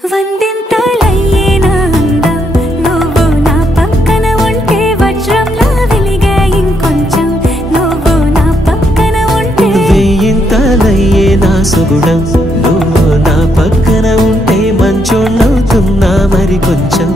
వందింతలయ్యేనా అందం నువ్వు నా పక్కన ఉంటే వజ్రంలా వెలిగే ఇంకొంచెం నువ్వు నా పక్కన ఉంటే వేయింతలయ్యేనా సుగుణం నువ్వు నా పక్కన ఉంటే మంచోణ్ణవుతున్నా మరి కొంచెం